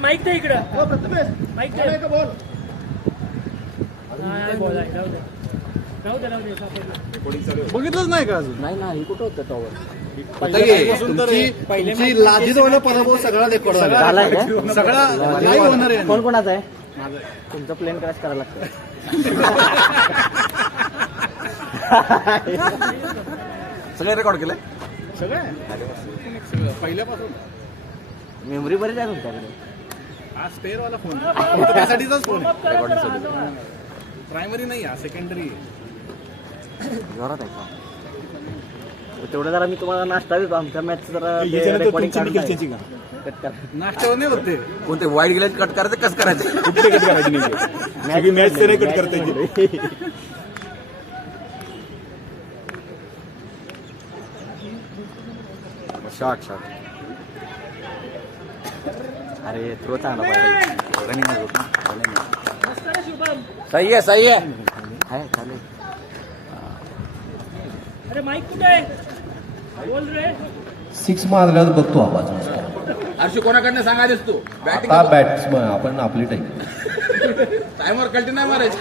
Mic दे इकडं. Mic दे. बघितलंच नाही का अजून? नाही ना, हे कुठं होतं टॉवर? तुमची लाजिरवाणा पराभव सगळा रेकॉर्ड झालाय का? सगळा लाईव्ह होणार आहे. कोण कोणाचा आहे? तुमचं प्लेन क्रॅश करायला लागतं. सगळे रेकॉर्ड केलंय. सगळं पहिल्यापासून मेमरी बरीच आहे तुमच्याकडे. हा स्पेअरवाला फोन त्यासाठीचाच फोन आहे. प्रायमरी नाही हा सेकंडरी. जोरात आहे का? तेवढं जरा मी तुम्हाला नाश्ता देतो. आमच्या मॅच जरा कट करा. नाश्त्यावर नाही होते. कोणते वाईट गेले कट करायचं कसं करायचं. कुठे कट करायची नाही मॅच तरी कट करता येईल. शॉट अरे थ्रो चांगला पाहिजे. सही आहे आहे चालेल. अरे माईक कुठे आहे? बोल रे. 6 मारल्यावर बघतो आवाज. अर्शी कोणाकडनं सांगायच तू बॅटिंग आता बॅट्समन आपण आपली टाईम. टाइमवर कल्टी नाही मारायची.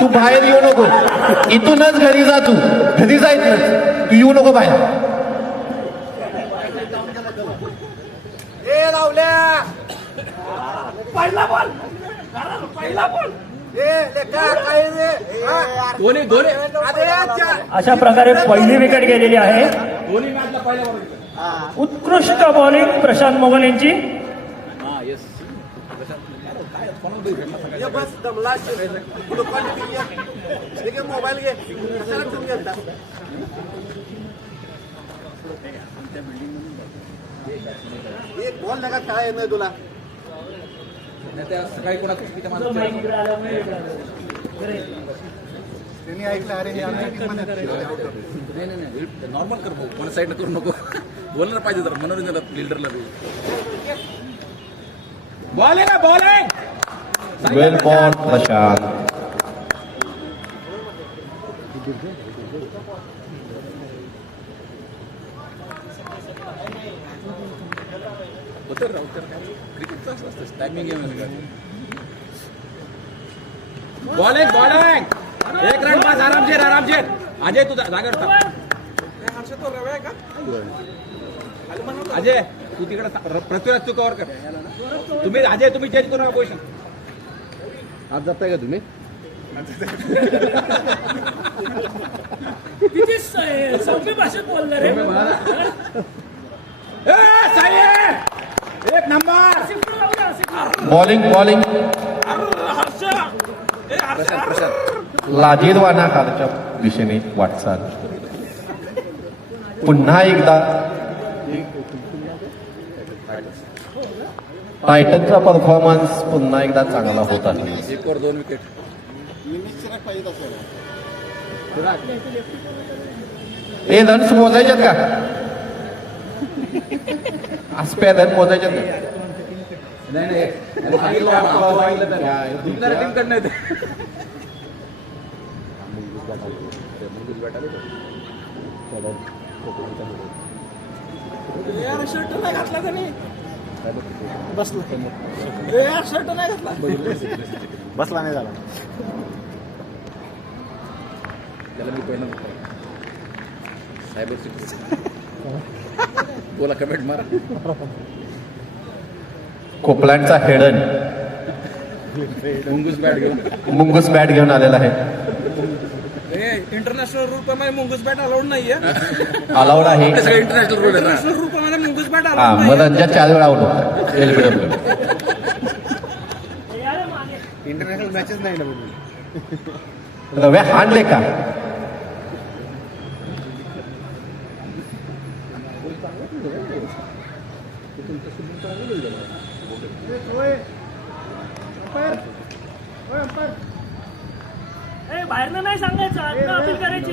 तू बाहेर येऊ नको. इथूनच घरी जा. तू घरी जायचं तू येऊ नको बाहेर. धोनी धोनी अशा प्रकारे पहिली विकेट गेलेली आहे. धोनी मॅचला पहिल्या बरोबर. उत्कृष्ट बॉलिंग प्रशांत मोगल यांची. मोबाईल घे. एक बॉल नका खेळा येत नाही तुला. सकाळी कोणा चुकीच्या माणसाचं त्यांनी ऐकलं अरे हे आमच्या टीममध्ये नाही नॉर्मल कर भाऊ. कोणा साईडनं करू नको. बोलणार पाहिजे जरा मनोरंजन फिल्डरला. बॉल आहे ना बॉल आहे. वेल बॉल प्रशांत. क्रिकेटचा असतं टायमिंग गेम. Bowling bowling. एक रन पास आरामशीर आरामशीर. अजय तुझा जागेवर थांब. अजय तू तिकडे पृथ्वीराज तू कव्हर कर. तुम्ही अजय तुम्ही चेंज करू नका पोझिशन. आज जाताय का तुम्ही? किती सौम्य भाषेत बोलला रे. एक नंबर. बॉलिंग प्रशांत प्रशांत लाजीरवाना खालच्या दिशेने वाटचाल. पुन्हा एकदा टायटनचा परफॉर्मन्स पुन्हा एकदा चांगला होत आहे. 1 वर 2 विकेट. हे रन्स मोजायच्यात का? आसप्या रन मोजायच्यात का? नाही टीम कडनं येते. शर्ट नाही घातला त्यांनी. शर्ट नाही घातला. बसला नाही झाला. त्याला मी पहिलं सायबर सिक्युरिटी बोला कमेंट मारा. कोपलांडचा हेडन मुंगूस बॅट घेऊन आलेला आहे. इंटरनॅशनल रूल प्रमाणे मुंगूस बॅट अलाउड नाहीये. अलाउड आहे. सगळे इंटरनॅशनल रूल आहे ना. इंटरनॅशनल रूल प्रमाणे मुंगूस बॅट हा अलाउड मग रंजा 4 वेळा आउट होता एलबीडब्ल्यू. इंटरनॅशनल मॅचेस नाही ना. रव्या हाणले का? बाहेरनं नाही सांगायचं. आतनं अपील करायची.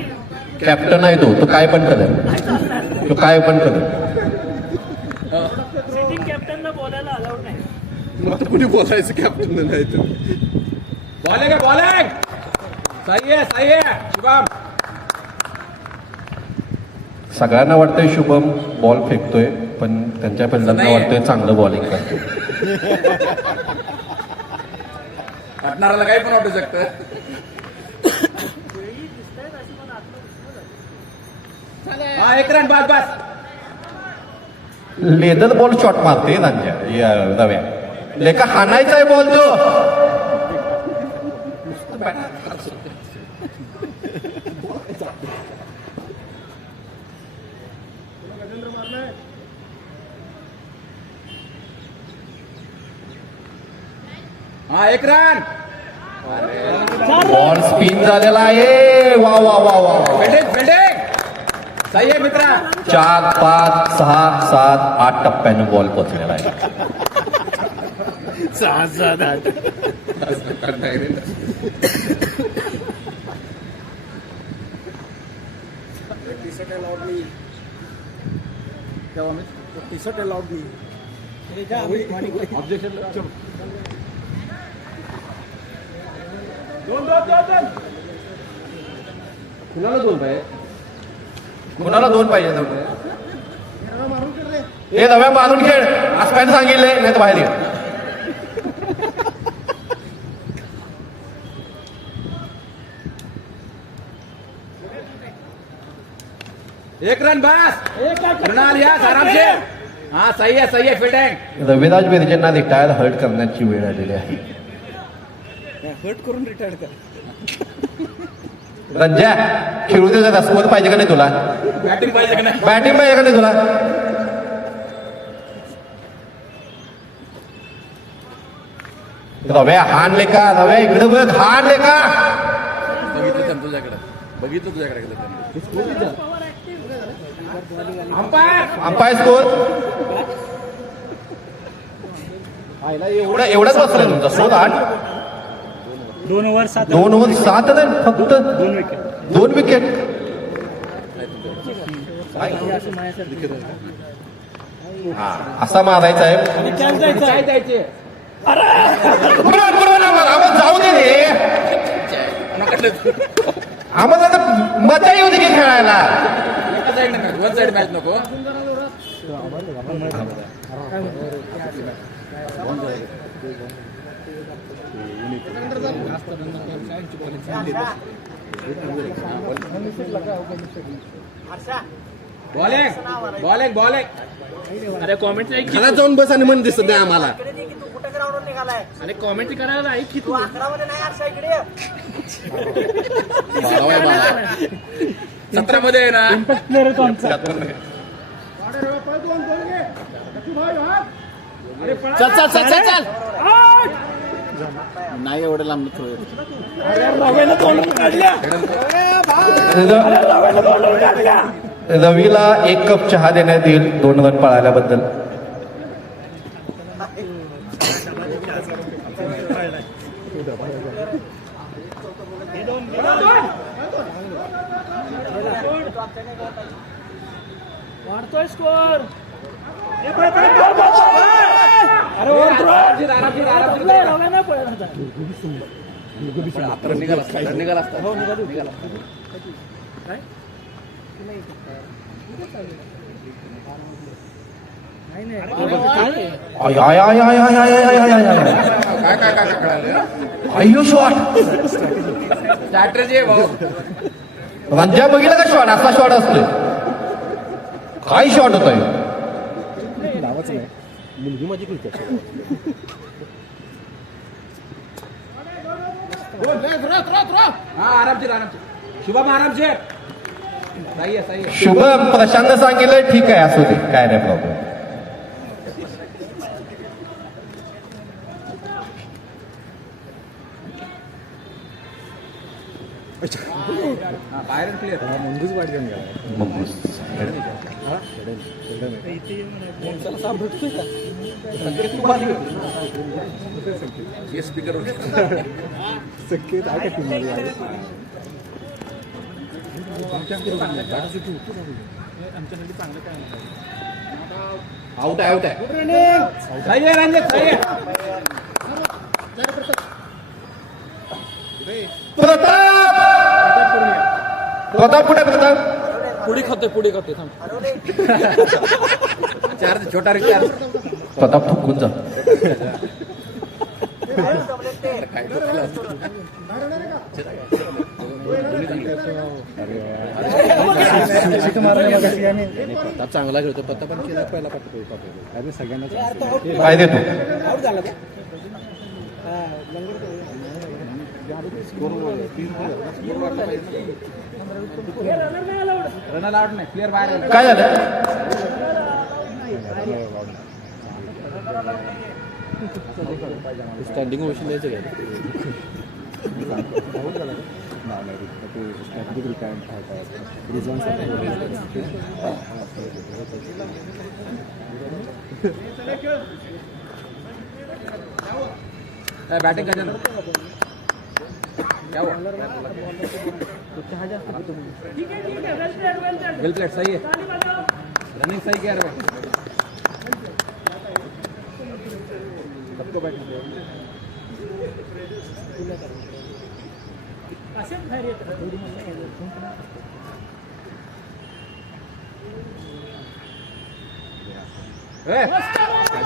कॅप्टन आहे तो काय पण करेल. तो काय पण करेल. सिटिंग कॅप्टनला बोलायला अलाउड नाही. मग कुणी बोलायचं कॅप्टन नाही तर. बॉलिंग आहे बॉलिंग. सही आहे शुभम. सगळ्यांना वाटतंय शुभम बॉल फेकतोय, पण त्यांच्या फिल्डरना वाटतंय चांगलं बॉलिंग करतो. पार्टनरला काही पण वाटू शकतं. हा, एक रन, बस बस. लेदर बॉल शॉट मारते त्यांच्या रव्या. लेका हाणायचा आहे बॉल तो. हा, एक रन. बॉल स्पिन झालेला आहे. वा वा वा वा वा. फिल्डिंग फिल्डिंग सही आहे मित्रा. 4, 5, 6, 7, 8 टप्प्याने बॉल पोचलेला आहे. 6, 7, 8. कुणाला 2 पाहिजे? हे दव्या मारून खेळ आज काय सांगितलंय, नाही तर बाहेर ये. एक रन बस. कृणाल यास आराम से. हा, सही आहे फिल्डिंग. रविराज बिर्जेंना रिटायर हर्ट करण्याची वेळ आलेली आहे. हर्ट करून रिटायर कर. रंजा खेळू दे जरा. स्कोर पाहिजे का नाही तुला? बॅटिंग पाहिजे का नाही? बॅटिंग पाहिजे का नाही तुला? रव्या हाणले का? रव्या इकडे बघ, हाणले का? बघितलं तुझ्याकडे अंपायर स्कोर एवढाच बसलाय तुमचा स्कोर 8. 2 ओव्हर 7. 2 ओव्हर 7 नाही फक्त 2 विकेट. 2 विकेट. असा मारायचा आहे. काय द्यायचे? बरोबर आम्हाला जाऊ दे रे. आम्हाला आता मजा येऊ दे की खेळायला. एका साईड नका, 1 साईड मॅच नको. बॉलिंग. अरे कॉमेंट ऐक. खाला जाऊन बस आणि मन दिसत नाही आम्हाला. अरे कॉमेंट करायला ऐक की तू. 17 मध्ये आहे ना. इम्पॅक्ट प्लेअर आहे तो आमचा. चल नाही एवढं लांब थोडं. रवीला 1 कप चहा देण्यात येईल 2 रन पळाल्याबद्दल. वाढतोय स्कोर. निघाला असता. अय्यो शॉट. स्ट्रॅटर्जी आहे भाऊ. रंजा बघितलं का शॉट? असा शॉट असतोय. काय शॉट होतोय? आरामशीर. शुभम आरामशीर. सही आहे. शुभ प्रशांत सांगितलंय ठीक आहे असू दे, काय नाही प्रॉब्लेम. बाहेर क्लिअर. मुंगूच वाट घेऊन गेला. स्पीकर संकेत आहे का टीममध्ये? आउट आहे. सही आहे रंजित. सही आहे. प्रताप कुठे? प्रताप पुढे खाते थांब. चार्ज छोटा रिचार्ज. प्रताप थुकून जा. चांगला खेळतो पत्ता पण केला पहिला पत्ता सगळ्यांना काय देतो रनर आउट नाही प्लेअर बाहेर. काय झालं स्टँडिंग ओशन द्यायचं काय बॅटिंग का क्या हुआ? वेल प्लेट सही है. रनिंग सही किया रे. सबको बैठना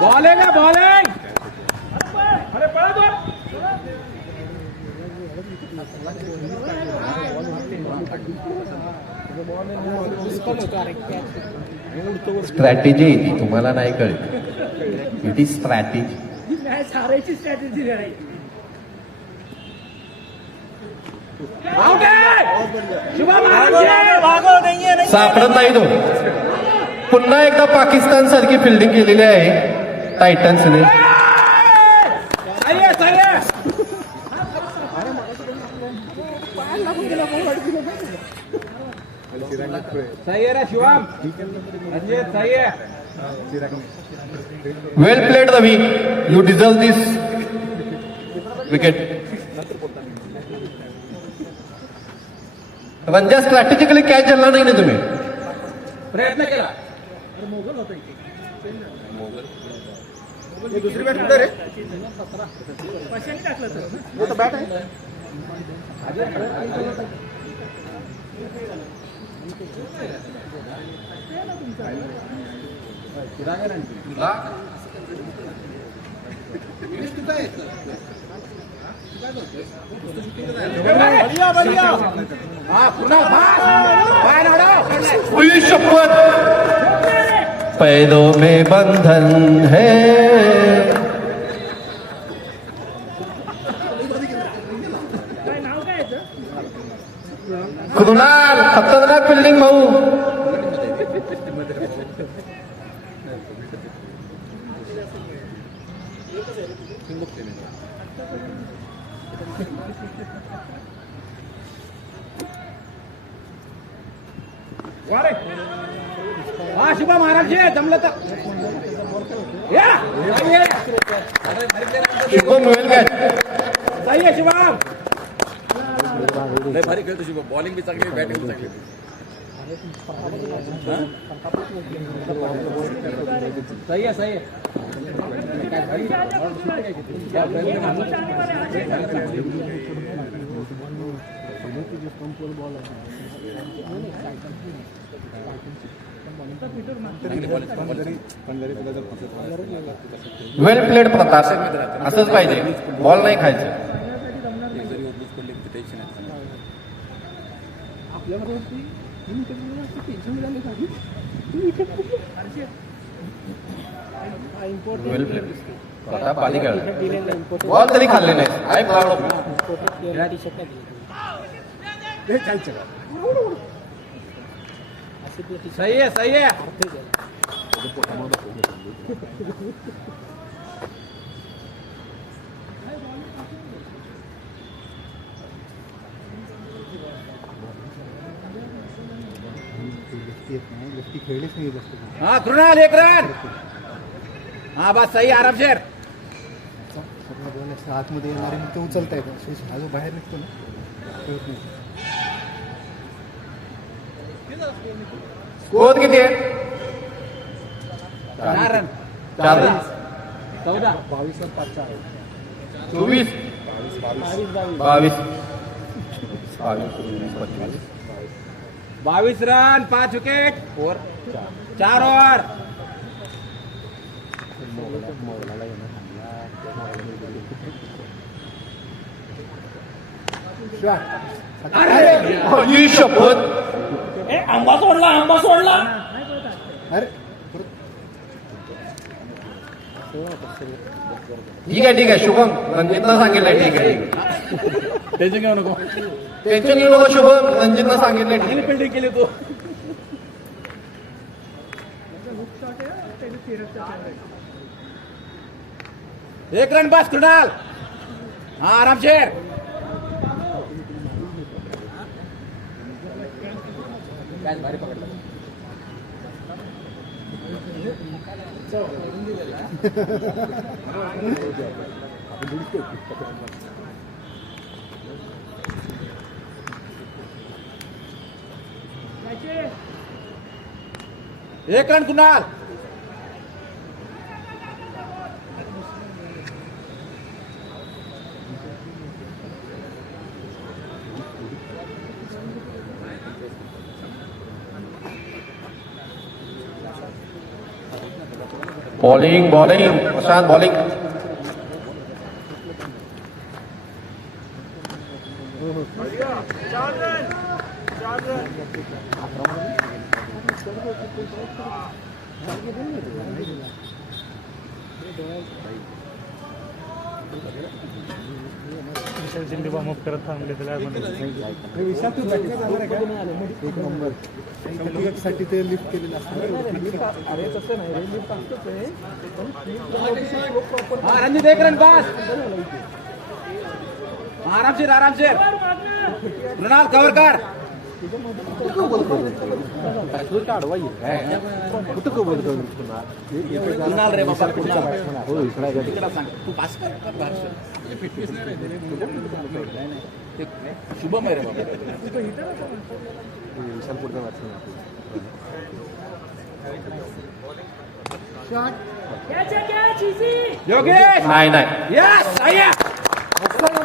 बॉलिंग है बॉलिंग. अरे पड़ा तो स्ट्रॅटेजी तुम्हाला नाही कळत. It is strategy. सापडत नाही तो. पुन्हा एकदा पाकिस्तान सारखी फिल्डिंग केलेली आहे टायटन्सने. सही है रे शिवम. रंजीत सही है. Well played Ravi. You deserve this wicket. Ranja strategically catch झाला नाही ना तुम्ही. प्रयत्न केला. दुसरी बॅट कुठे रे बॅट आहे शपथ. पैदों में बंधन है. कृणाल खतरनाक फिल्डिंग भाऊ. हा शुभम महाराज जमलं तर शुभम वेल कॅच. सही आहे शुभम. भारी खेळतो शुभ बॉलिंग बी चांगली बॅटिंग चांगली सही आहे सही आहे. वेल प्लेड प्रताप. असंच पाहिजे. बॉल नाही खायचं. वेल प्लेड प्रताप पाणी खेळला. बॉल तरी खाल्ले नाही. I proud. सही है सही है. हाँ कृणाल एक रन. हाँ बस सही आरामशीर. आतमध्ये येणारे मग ते उचलता येतं अजून बाहेर निघतो ना कळत नाही. स्कोर किती आहे. 4 run. 4 run. 14. 24 22 22 25 22 run 5 wicket 4 over. ही शपथ. आंबा सोडला. ठीक आहे शुभम रणजितनं सांगितलंय. ठीक आहे टेन्शन घेऊ नको. टेन्शन घेऊ नको शुभम, रणजितनं सांगितलंय. ठीक आहे. फिल्डिंग केली तू. एक रन बस कृणाल. हा आरामशीर. भारी पकडला. एक run Kunal. Bowling Prashant bowling. साठी ते लिफ्ट केलेलं असतं. हा रणजित एक रन पास. आरामशीर आरामशीर. कृणाल कव्हर काढ. कुणाल रे बाबा कुणाल. तिकडं सांग तू पास कर. शुभम आहे रे बाबा. योगेश नाही यस आया.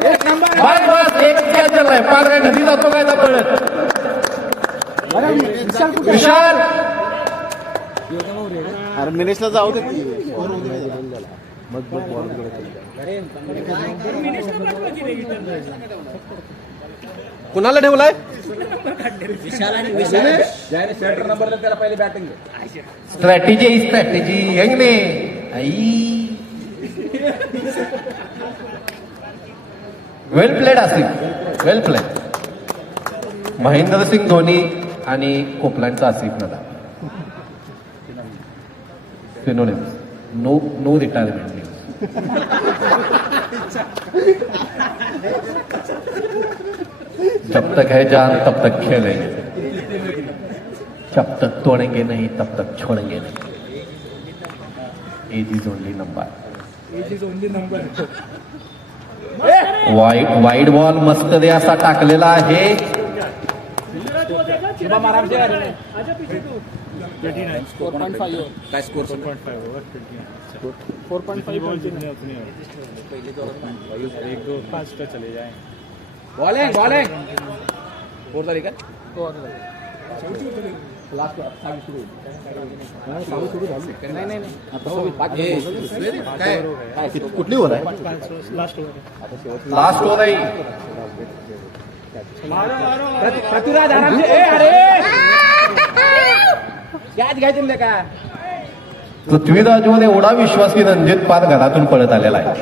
एक नंबर. बस एक कॅच झालाय. पार काय नदी जातो काय पडत. विशाल अरे निलेशला जाऊ दे. कुणाला ठेवलाय. ज्याने सेंटर नंबर त्याला पहिले बॅटिंग. स्ट्रॅटेजी यंगने आई. वेल प्लेड असेल. Well played. महेंद्रसिंग धोनी आणि कोकलांडचा Asif Nadal. Synonyms. No retirement news. जब तक है जान तब तक खेलेंगे, जब तक तोड़ेंगे नहीं तब तक छोड़ेंगे नहीं. Age is only number. Wide ball मस्त दे असा टाकलेला आहे. शुभम आरामशीर. काय स्कोर 4.5 चले जाए. बॉलिंग 4 तारीख का लास्ट सुरू. कुठली ओव्हर आहे. लास्ट ओव्हर आहे. पृथ्वीराज आरामशीर. ए अरे कॅच घ्यायची ना का. पृथ्वीराजवर एवढा विश्वास की रणजित पार घरातून पळत आलेला आहे.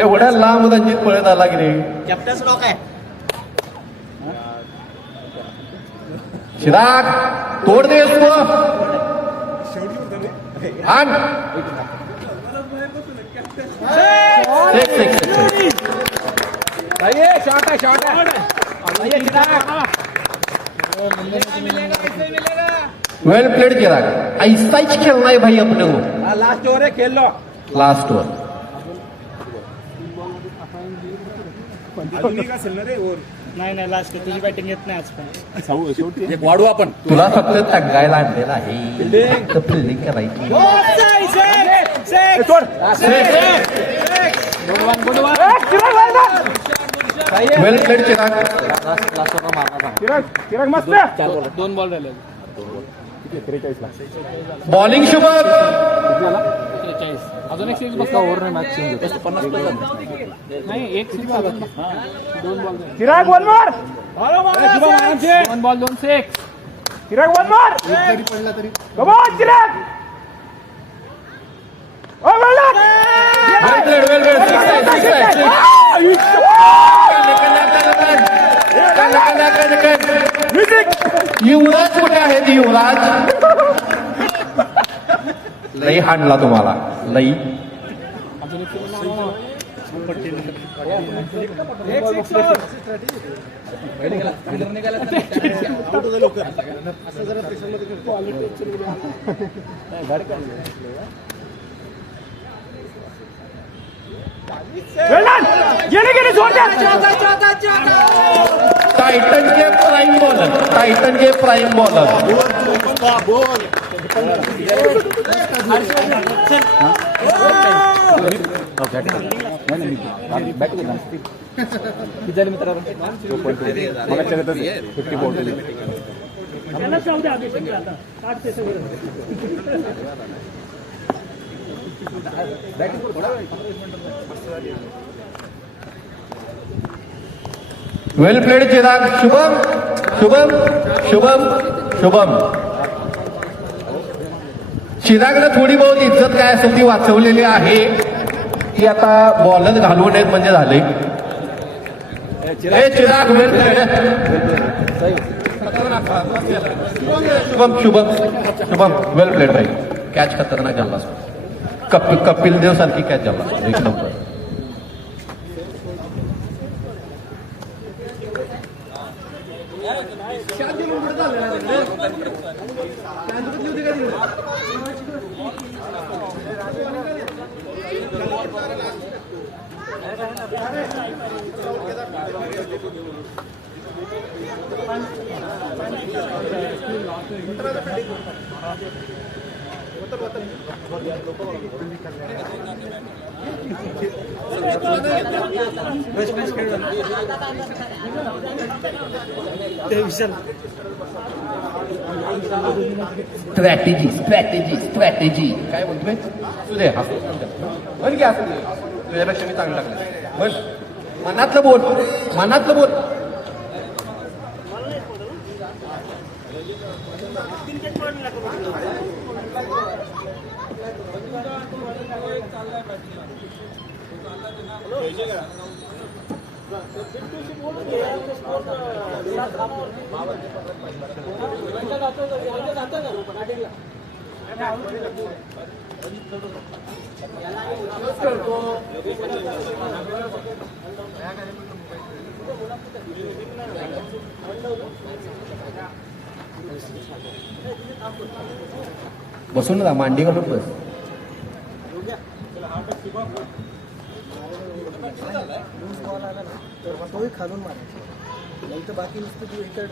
एवढ्या लांब रणजित पळत आला की नाही. कॅप्टन स्टॉक आहे. चिराग तोड दे इसको. आण. शॉट है वेल प्लेड चिराग. ऐसा ही खेलना है भाई अपने को. लास्ट ओवर है खेल लो. Last over. नाही लास्ट तुझी बॅटिंग येत नाही आज पण. एक वाढू आपण. तुला फक्त तंगायला आणलेला आहे. फक्त फिल्डिंग करायची. वेल प्लेड चिराग. लास्टवर मारणार चिराग मस्त. 2 बॉल राहिले. बॉलिंग शुभम. अजून एक 6 बसला ओव्हर नाही मॅच चेंज होतो. 50 नाही एक 6 आला. 2 ball. Chirag one more. 1 ball 2 6. Chirag one more. जरी पडला तरी come on Chirag. Oh well played well played. Yuvraj कुठे आहेत युवराज. लई हाणला तुम्हाला लई. गेले सोड द्या. टायटनचे प्राईम बॉलर. टायटनचे prime bowler. Well played Chirag. Shubham Shubham Shubham Shubham. चिरागला थोडी बहुत इज्जत काय असेल ती वाचवलेली आहे. ती आता बॉलच घालवू नयेत म्हणजे झाले. चिराग वेल प्लेड. शुभम शुभम शुभम वेल प्लेड भाई. कॅच खतरनाक झाला. कपिल देव सारखी कॅच झाला. 1 नंबर. स्ट्रॅटेजी स्ट्रॅटेजी स्ट्रॅटेजी काय बोलतोय तुझे बन घ्या. तुझ्यापेक्षा मी चांगलं टाकलं. बन मनातलं बोल. मनातलं बोल. बसून ना मांडी घालून बस. तोही खालून मारायचं नाही तर बाकी नुसतं तू एका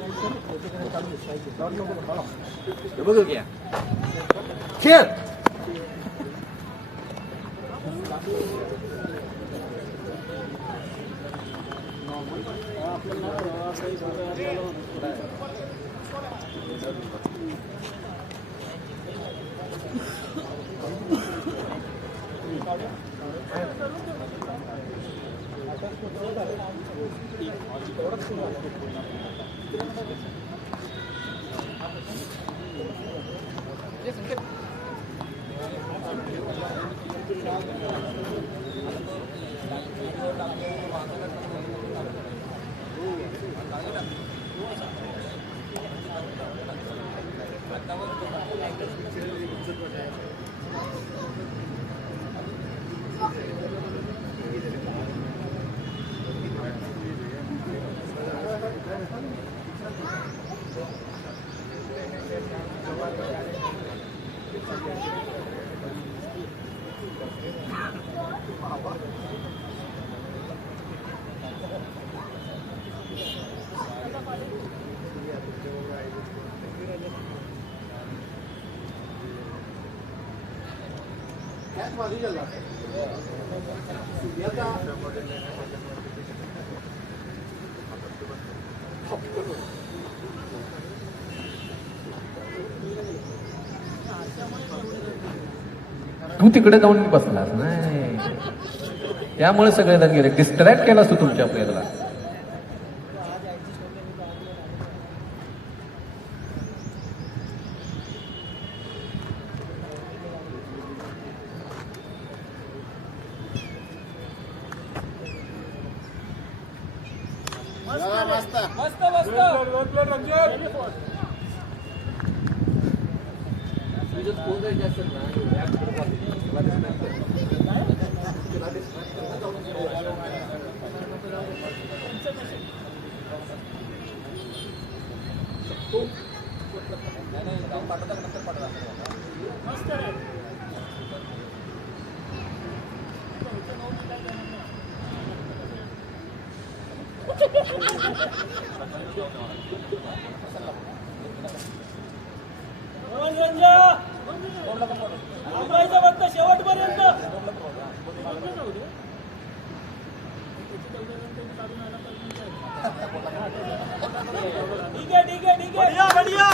बघू घ्या. खेळ. तू तिकडे जाऊन बसलास नाही, त्यामुळे सगळेजण गेले. डिस्ट्रॅक्ट केलास तू तुमच्या प्लेअरला. शेवटपर्यंत ठीक आहे बढ़िया बढ़िया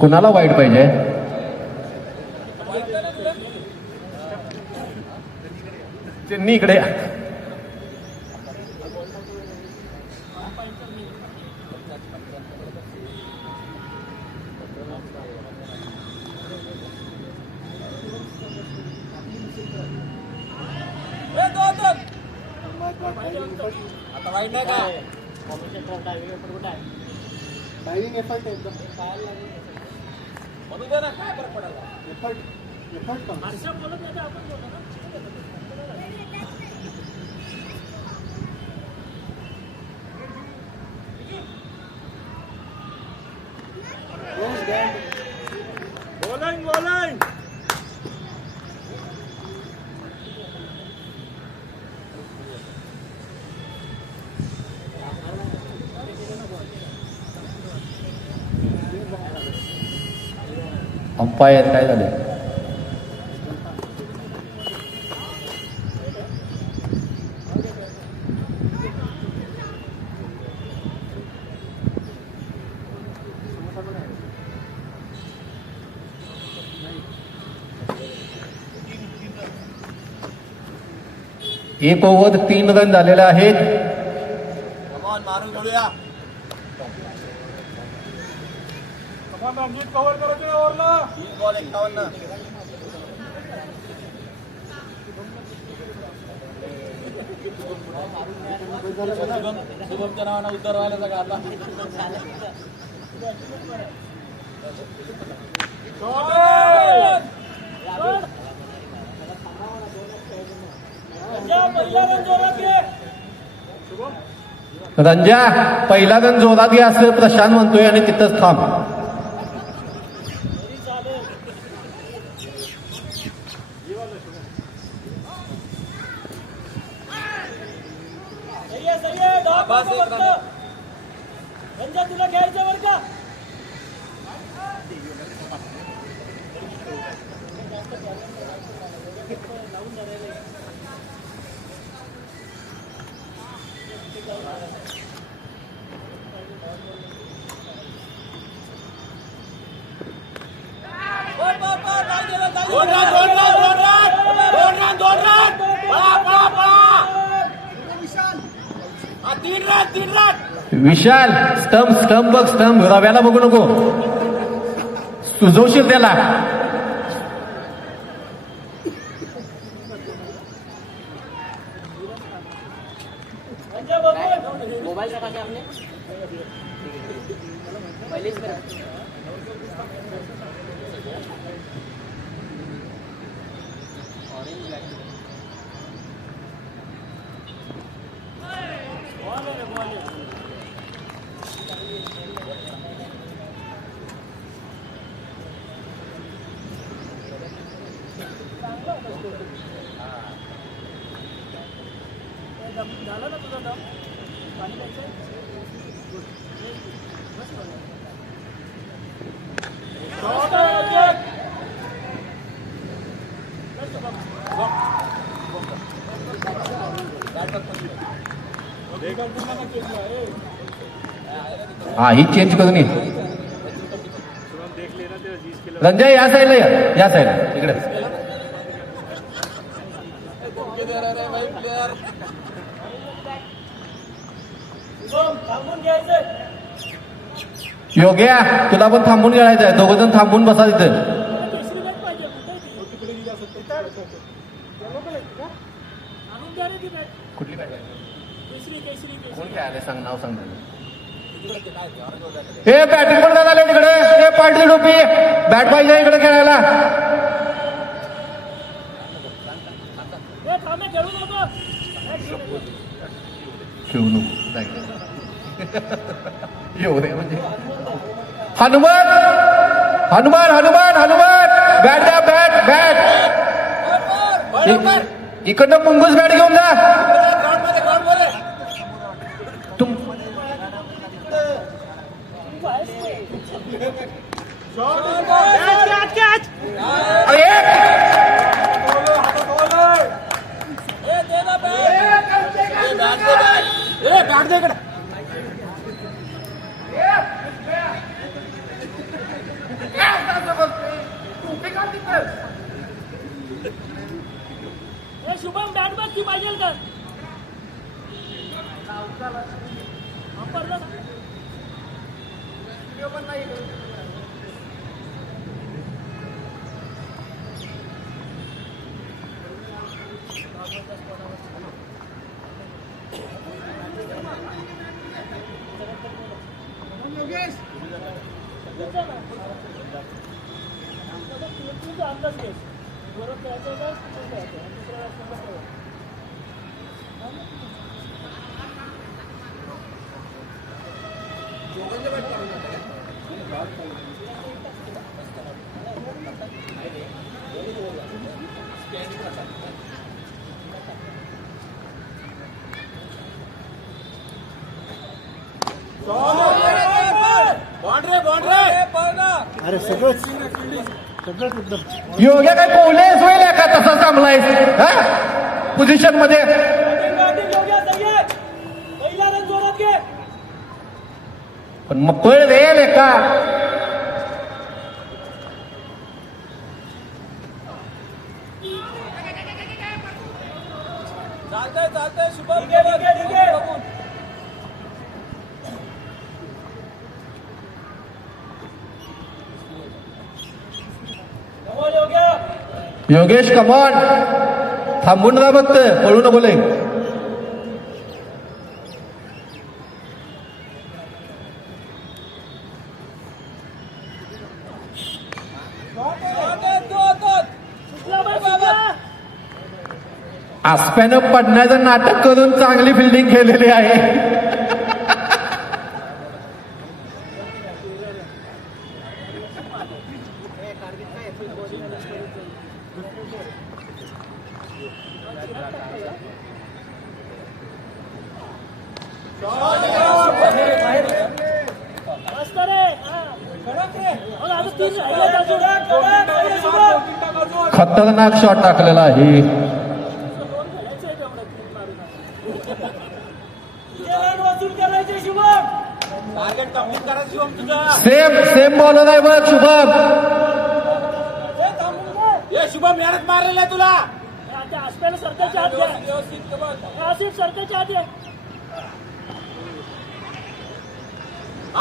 कुणाला वाईट पाहिजे? चेन्नी इकडे या. आता वाईट नाही का? डायव्हिंग एफर्ट एकदम म्हणून दे ना, काय फरक पडायला. एफर्ट कम. बॉलिंग अंपायर काय झाले? एक ओव्हर 3 रन झालेले आहेत. मारून घेऊया. कव्हर करायचे ओव्हरला. 3 बॉल 51. शुभमच्या नावानं उत्तर व्हायला सगळं आता. रंजा पहिला रन जोरात घ्या असं प्रशांत म्हणतोय आणि तिथंच थांब. तुला घ्यायचं बरं का? विशाल स्टंप बघ, स्टंप रव्याला बघू नको, सुजवशील त्याला. मोबाइल रखा क्या आपने? पहले से झालं ना तुझं काम? हा ही चेंज करून ये रंजय या साईडला या साईडला इकडे थांबून घ्यायचं. योग्या तुला पण थांबून खेळायचं आहे. दोघ जण थांबून बसा तिथं. केसरी बॅट पाहिजे. कुठे आहे ती? आणून द्या रे ती बॅट. कुठली बॅट केसरी केसरी केसरी. कोण खेळायला सांग नाव सांग हे बॅटिंग पण झाले तिकडे हे पाडली टोपी बॅट पाहिजे इकडे खेळायला ए थांबे खेळू नको. खेळू नको येऊ दे म्हणजे हनुमान हनुमान हनुमान हनुमान बॅट द्या बॅट बॅट इकडनं मुंगूस बॅट घेऊन जा तुम शुभम बॅट बघ ती पाहिजे का? अंदाज घे. बरोबर खेळायचं का? दुसऱ्या अरे सगळंच एकदम योग्य काय पोहलेस होईल का तसा थांबलाय पोझिशन मध्ये पहिला रन जोरात घे. पण मग पळ रेल का चालतंय शुभम. ठीक आहे. योगेश कमॉन थांबून जा फक्त पळू नको लय आस्प्यानं पडण्याचं नाटक करून चांगली फिल्डिंग केलेली आहे. खतरनाक शॉट टाकलेला आहे. सेम बॉलर आहे बघ शुभम. शुभम मेहनत मारलेला आहे तुला. सर्कलच्या आत घ्या. आसिफ सर्कलच्या आत घ्या.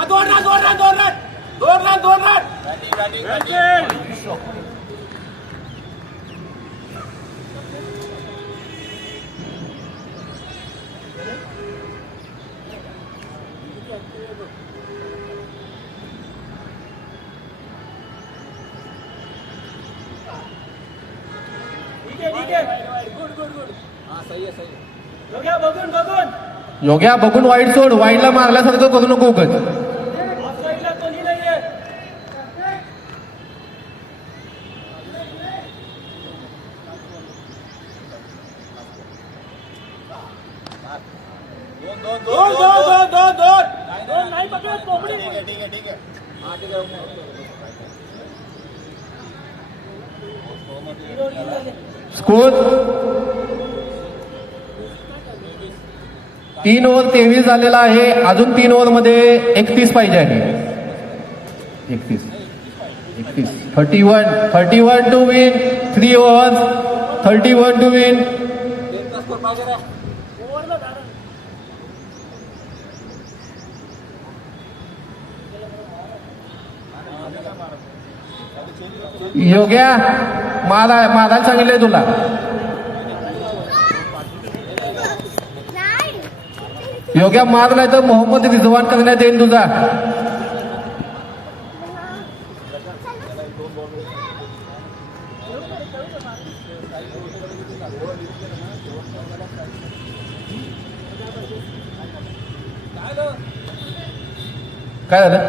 दोन रन. ठीक आहे. गुड. हा सही आहे. बघून योग्या बघून वाईट सोड. वाईटला मारल्यासारखं करू नको उगत. ऑफसाईडला कोणी नाहीये. दोन नाही पकडत कोंबडी. स्कोर 3 ओव्हर 23 झालेला आहे. अजून 3 ओव्हर मध्ये 31 पाहिजे आहे. 31 31 to win 3 overs 31 to win. ओव्हरला धारण. योग्या मारायला सांगितलंय तुला. योग्या मार नाही तर मोहम्मद रिजवान करण्यात येईल तुझा. काय झालं?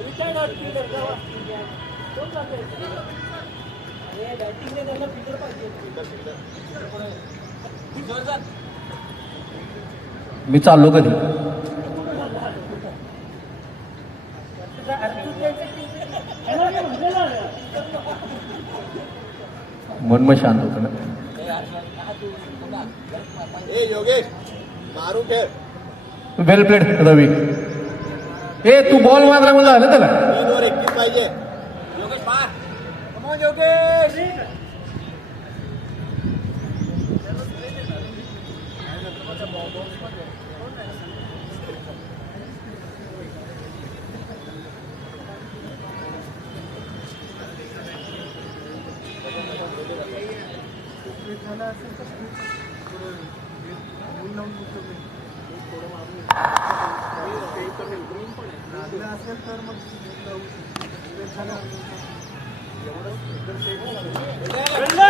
रिटायर्ड आउट फिल्डर जावा. कोण चालतंय? अरे बॅटिंगने त्यांना फिल्डर पाहिजे. मी चाललो कधी? ह्याला मी म्हटलेलं आहे. मन मग शांत होतं ना. वेल प्लेड रवी. ए तू बॉल मारला मला झालं त्याला.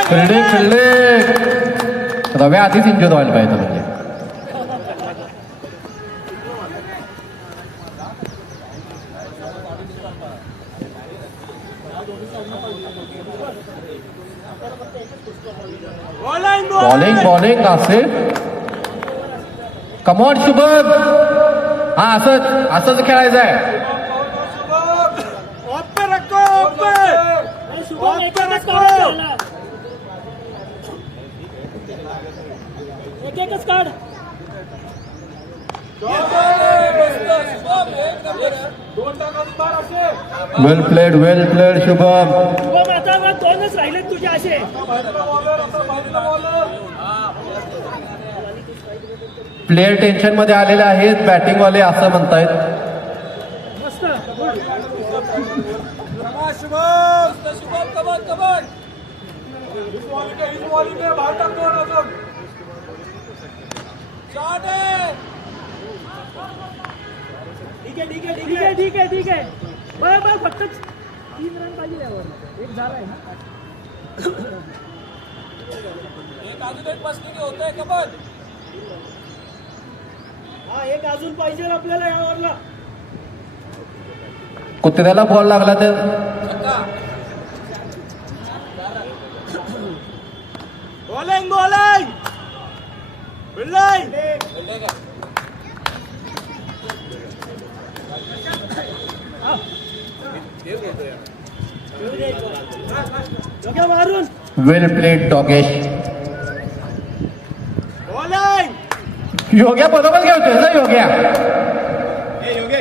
फिल्डिंग रव्या आधीच इंजोर व्हायला पाहिजे म्हणजे. बॉलिंग असेल. कमॉन शुभम. हा असंच खेळायचं आहे. नाही, शुभम एकच काढ. एकच काढ. वेल प्लेड शुभम. शुभम आता दोनच राहिले तुझे असे. प्लेयर टेन्शन मध्ये आलेले आहेत बॅटिंग वाले असं म्हणतायत. मस्त. ठीक आहे. बरं फक्त 3 रन पाहिजे यावर. एक झालाय ना. हा एक अजून पाहिजे आपल्याला यावरला. कुत्र्याला बॉल लागला तर बॉलिंग मारून. वेल प्लेड डॉगेश. योग्या बरोबर घेतोय ना योग्या.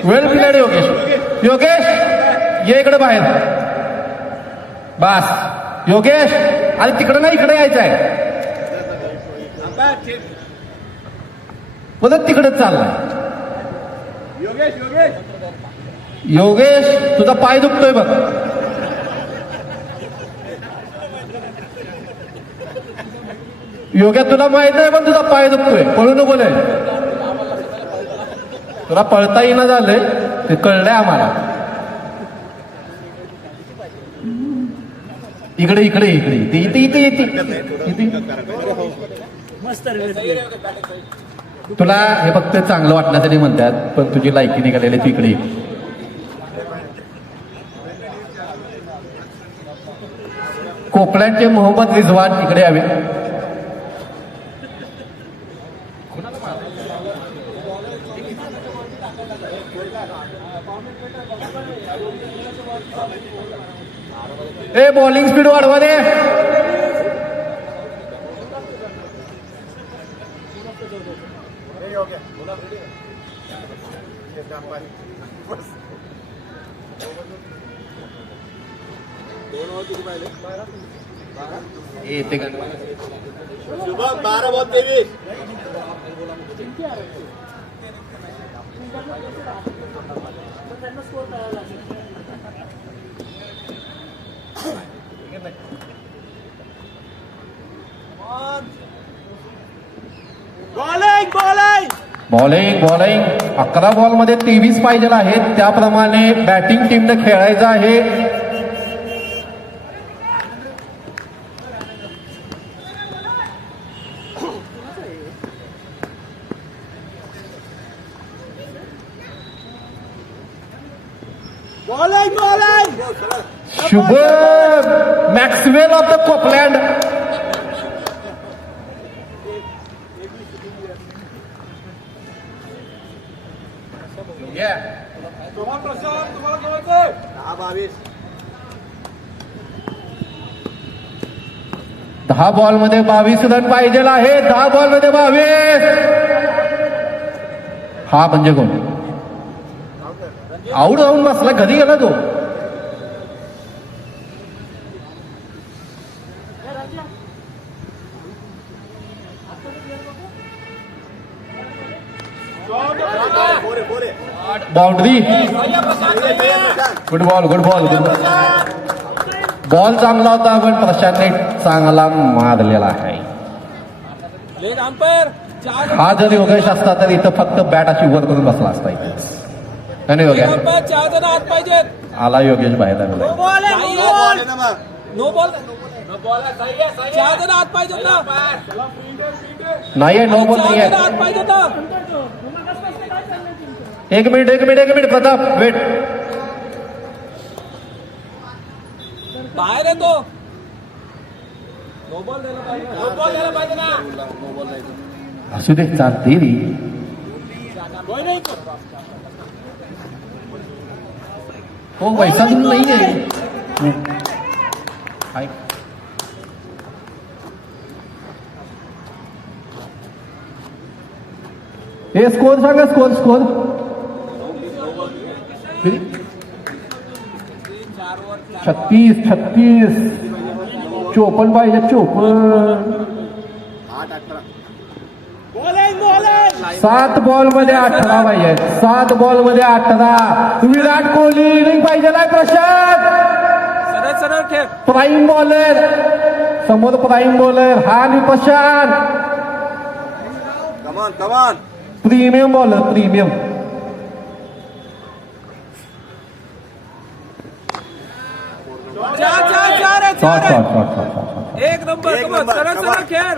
वेल प्लेड योगेश ये इकडे बाहेर. बस योगेश. अरे तिकडे नाही इकडे यायचं आहे. परत तिकडेच चाललाय. योगेश तुझा पाय दुखतोय बघ. योग्या तुला माहित नाही पण तुझा पाय दुखतोय. पळू नको बोले. तुला पळता येईना झालंय ते कळलंय आम्हाला. इकडे मस्त. तुला हे फक्त चांगलं वाटण्यासाठी म्हणतात पण तुझी लायकी निघालेली तू इकडे. कोकणाचे मोहम्मद रिजवान इकडे यावे. ए बॉलिंग स्पीड वाढवा दे. ते शुभम 12 बॉल 23. पण त्यांना स्कोर करायला लागेल. बॉलिंग 11 बॉलमध्ये 23 पाहिजे आहेत. त्याप्रमाणे बॅटिंग टीमनं खेळायचं आहे. Shubham Maxwell of the Copeland. दहा बॉल मध्ये 22 रन पाहिजे आहे. 10 बॉल मध्ये 22. हा म्हणजे कोण आऊट जाऊन बसला, घरी गेला तो. बाउंड्री. Good ball. बॉल चांगला होता पण प्रशांतने चांगला मारलेला आहे. हा जर योगेश असता तर इथं फक्त बॅट अशी वर करून बसला असता इथे. नाही योगेश आला. योगेश बाहेर आला. No ball. आत पाहिजे होता. नाहीये नो बॉल नाहीये. आत पाहिजे होता. एक मिनिट प्रताप वेट. बाहेर येतो. नो बॉल द्यायला पाहिजे ना. असू दे चालते रे. हो वैसा दूर नाही आहे. हे स्कोर सांगा. स्कोर 36 54 पाहिजे. 54. 7 बॉल मध्ये 18 पाहिजे. 7 बॉल मध्ये 18. विराट कोहली इनिंग पाहिजे नाही. प्रशांत सरळ खेळ. प्राईम बॉलर समोर. प्राईम बॉलर हा आणि प्रशांत कमान प्रीमियम बॉलर. प्रीमियम. शॉट. एक नंबर. सरळ खेळ.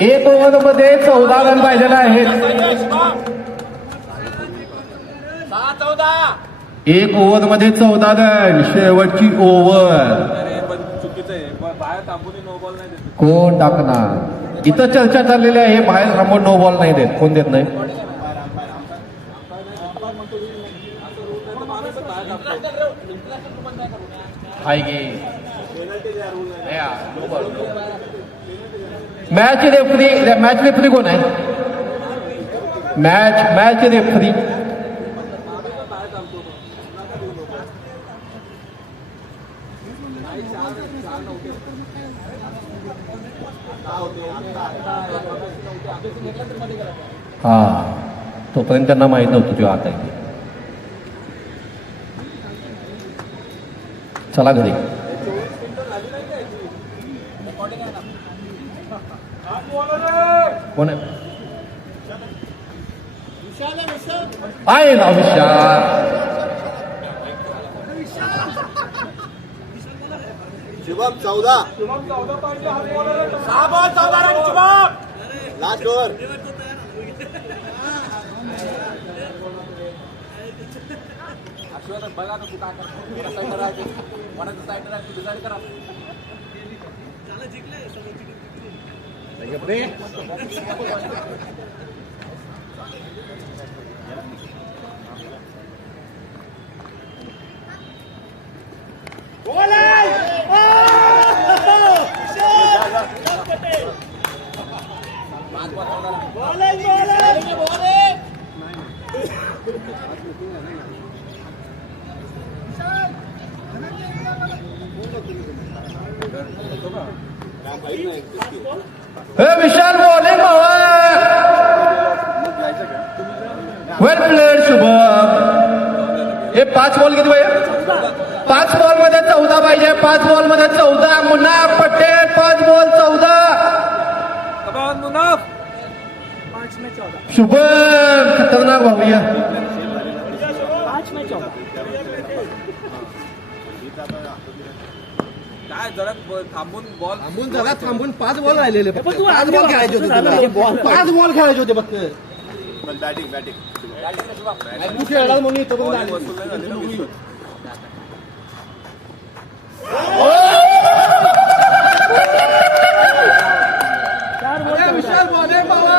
1 ओव्हरमध्ये 14 रन पाहिजे आहेत. 1 ओव्हरमध्ये 14 रन. शेवटची ओव्हर. कोण टाकणार. इथं चर्चा चाललेली आहे. बाहेर थांबून नो बॉल नाही देत. कोण देत नाही. मॅच रेफरी कोण आहे. मॅच रेफरी हा. तोपर्यंत त्यांना माहित नव्हतं तो आता आहे. चला घरी. कोण आहे ना Vishal. Shubham 14. 6 ball 14 run. Shubham last over. बघा तू काय साईड डिसाईड करा. बॉल आहे. Vishal bowling well played Shubham. हे 5 बॉल किती पाहिजे? 5 बॉल मध्ये 14 पाहिजे. 5 बॉल मध्ये 14. मुनाफ पटेल 5 बॉल 14. शुभम खतरनाक भाऊया. 5 में 14. काय जरा थांबून बॉल थांबून जरा थांबून 5 बॉल राहिलेले फक्त. पण तू 5 बॉल खेळायचे होते तुला. 5 बॉल खेळायचे होते फक्त. तू खेळला म्हणून इथं पण झाले. विशाल बॉलिंग बाबा.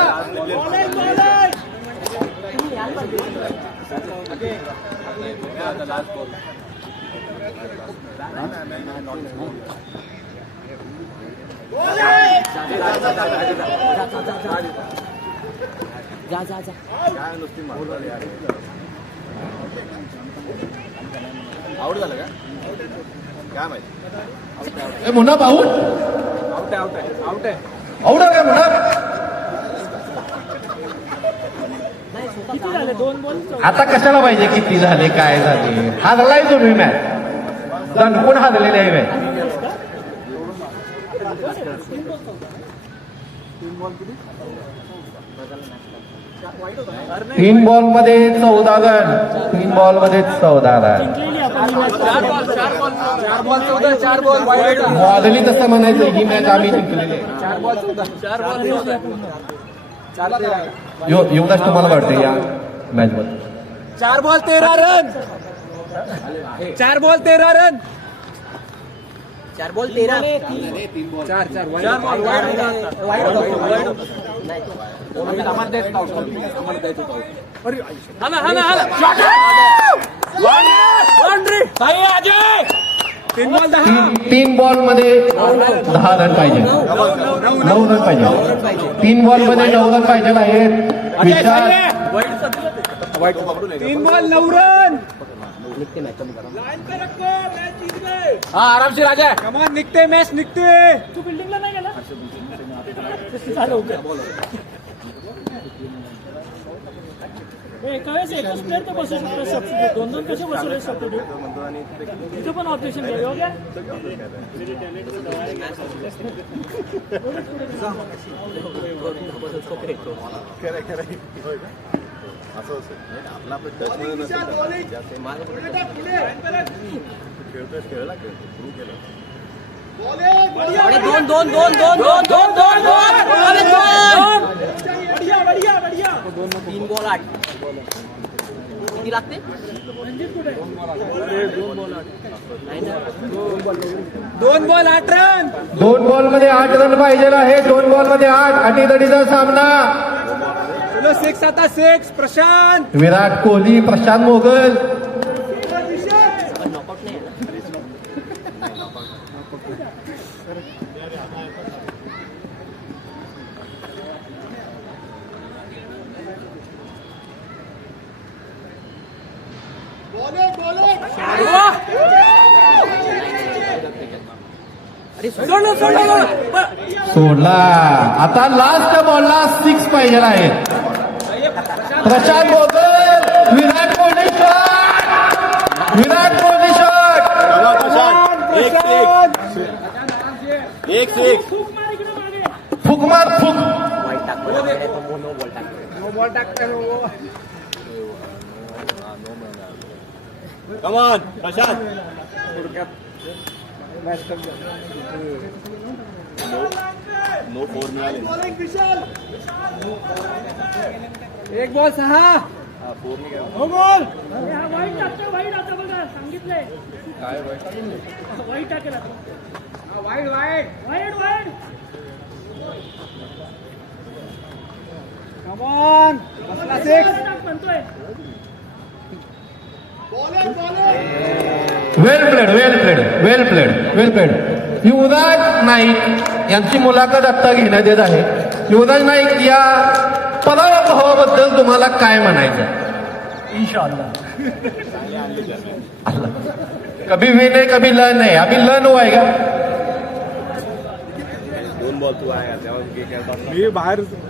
आउट झालं का काय माहिती. मुनाफ आऊट. आउट आहे आऊट आहे का मुनाफ? किती झाले? 2 बॉल. आता कशाला पाहिजे किती झाले काय झाले? हारलाय तुम्ही मॅच. दणकून हारलेले आहे मॅच. 3 बॉल मध्ये 14 रन. 3 बॉल मध्ये 14 रन. जिंकलेली आपण ही मॅच. 4 ball 14 4 ball wide. बॉलनी तसं म्हणायचं ही मॅच आम्ही जिंकलेली. 4 बॉल 14 एवढाच तुम्हाला वाटतं या मॅच मध्ये? 4 ball 13 run. 4 ball 13 run. 4 ball 13. 4 wide. आम्हाला देत तीन बॉल मध्ये 10 रन पाहिजे. 9 रन पाहिजे. 3 बॉल मध्ये 9 रन पाहिजे आहेत. विशाल 3 बॉल 9 रन. हा आरामशीर राजा. कमान निघते मॅच निघते. तू बिल्डिंगला नाही गेला? झालं होतं. एका वेळेस एकच प्लेअर तर बसू शकतो सबस्टिट्यूट. 2-2 कसे बसवले सबस्टिट्यूट? इथं पण ऑब्जेक्शन घ्यावे. हो गया. तीन बॉल 8. किती लागते? 2 बॉल 8 रन. 2 बॉल मध्ये 8 रन पाहिजे आहे. 2 बॉल मध्ये 8. अटीतडीचा सामना. चलो 6 आता 6. प्रशांत. विराट कोहली प्रशांत मोगल. सोडला. आता लास्ट बॉलला 6 पाहिजे आहे. प्रशांत मोगल. विराट कोहली शॉट. विराट कोहली शॉट. फुक मार फुक. कमान प्रशांत. नो 4 मिळाले. 1 बॉल 6. वाईट टाकतो. वाईट आता बघा सांगितलंय. काय वाईट टाकेल आता. Wide wide. वाईट. कमान. बसला 6. म्हणतोय. वेल प्लेड. युवराज नाईक यांची मुलाखत आता घेण्यात येत आहे. युवराज नाईक, या पराभवाबद्दल तुम्हाला काय म्हणायचं? इंशाअल्लाह. कभी विन है कभी लर्न है, अभी लर्न हुआ है का?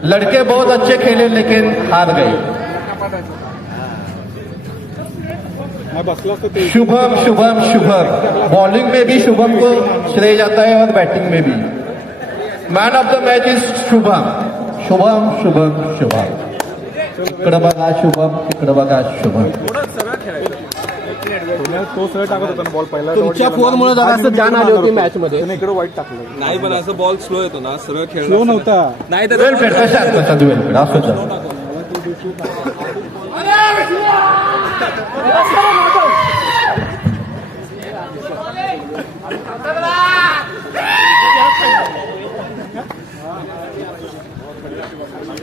लड़के बहुत अच्छे खेले लेकिन हार गए. शुभम शुभम शुभम, बॉलिंग में भी शुभम को श्रेय जाता है और बैटिंग में भी. Man of the match is Shubham Shubham Shubham Shubham. इकडं बघा शुभम, तिकडं बघा शुभम. तुमच्या फोनमुळे जरा जान आली होती मॅच मध्ये. नाही पण असं बॉल स्लो येतो ना, सरळ खेळलो नव्हता. नाही तर वेल फेड कशा प्रसाद वेल फेड असं